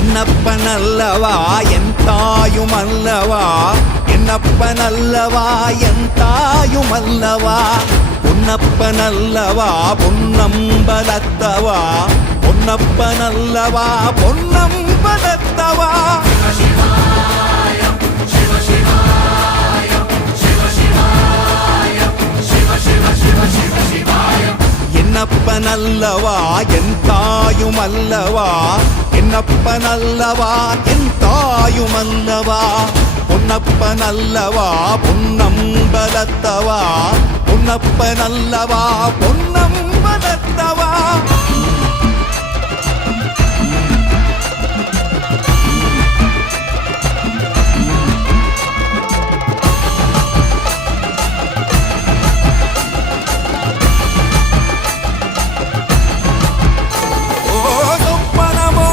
என்னப்பனல்லவா என் தாயுமல்லவா, என்னப்பனல்லவா என் தாயுமல்லவா, பொன்னப்பனல்லவா பொன்னம்பலத்தவா, பொன்னப்பனல்லவா பொன்னம்பலத்தவா. என்னப்பனல்லவா என் தாயுமல்லவா, என்னப்பனல்லவா என் தாயுமல்லவா, பொன்னப்பனல்லவா பொன்னம்பலத்தவா, பொன்னப்பனல்லவா பொன்னம்பலத்தவா.